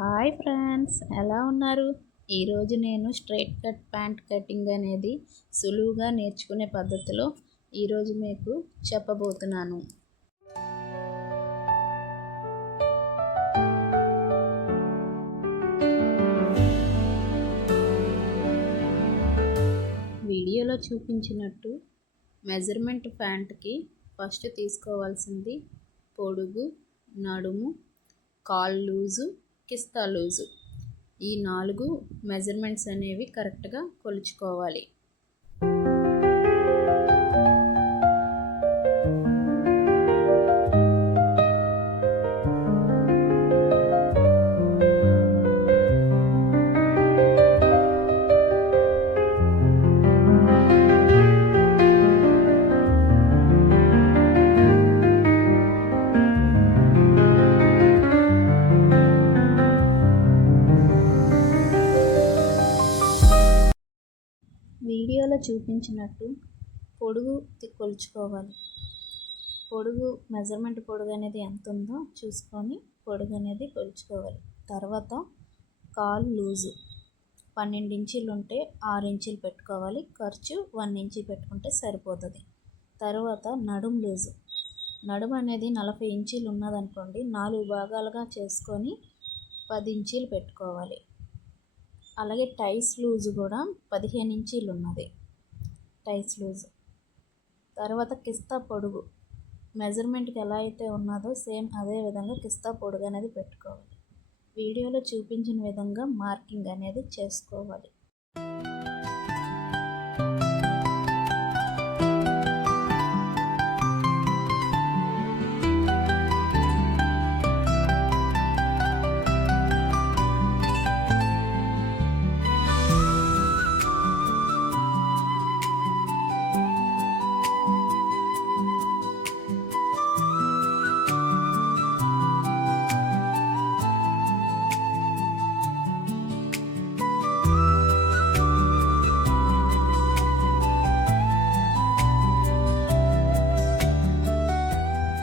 Hi friends, ఎలా ఉన్నారు? ఈరోజు నేను స్ట్రైట్ కట్ ప్యాంట్ కటింగ్ అనేది సులువుగా నేర్చుకునే పద్ధతిలో ఈరోజు మీకు చెప్పబోతున్నాను. వీడియోలో చూపించినట్టు మెజర్మెంట్ ప్యాంట్కి ఫస్ట్ తీసుకోవాల్సింది పొడుగు, నడుము, కాల్ లూజు, కిస్తా లూజు. ఈ 4 మెజర్మెంట్స్ అనేవి కరెక్ట్గా కొలుచుకోవాలి. వీడియోలో చూపించినట్టు పొడుగు కొలుచుకోవాలి. పొడుగు మెజర్మెంట్ పొడుగు అనేది ఎంత ఉందో చూసుకొని పొడుగు అనేది కొలుచుకోవాలి. తర్వాత కాల్ లూజు 12 ఇంచీలు ఉంటే 6 ఇంచీలు పెట్టుకోవాలి. ఖర్చు 1 ఇంచీ పెట్టుకుంటే సరిపోతుంది. తర్వాత నడుము లూజు, నడుము అనేది 40 ఇంచీలు ఉన్నదనుకోండి, 4 భాగాలుగా చేసుకొని 10 ఇంచీలు పెట్టుకోవాలి. అలాగే టైస్ లూజు కూడా 15 ఇంచీలు ఉన్నది టైస్ లూజు. తర్వాత కిస్తా పొడుగు మెజర్మెంట్కి ఎలా అయితే ఉన్నదో సేమ్ అదే విధంగా కిస్తా పొడుగు అనేది పెట్టుకోవాలి. వీడియోలో చూపించిన విధంగా మార్కింగ్ అనేది చేసుకోవాలి.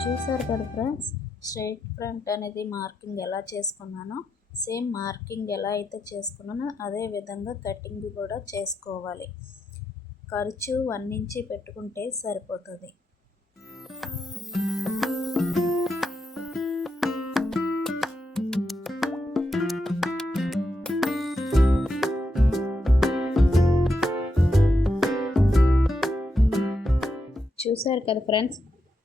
చూసారు కదా ఫ్రెండ్స్, స్ట్రైట్ ఫ్రంట్ అనేది మార్కింగ్ ఎలా చేసుకున్నానో సేమ్ మార్కింగ్ ఎలా అయితే చేసుకున్నానో అదే విధంగా కటింగ్ కూడా చేసుకోవాలి. ఖర్చు 1 ఇంచీ పెట్టుకుంటే సరిపోతుంది. చూసారు కదా ఫ్రెండ్స్,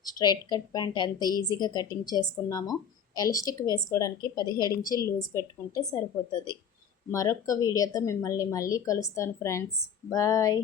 స్ట్రైట్ కట్ ప్యాంట్ ఎంత ఈజీగా కటింగ్ చేసుకున్నామో. ఎలాస్టిక్ వేసుకోవడానికి 17 ఇంచీలు లూజ్ పెట్టుకుంటే సరిపోతుంది. మరొక వీడియోతో మిమ్మల్ని మళ్ళీ కలుస్తాను ఫ్రెండ్స్. బాయ్.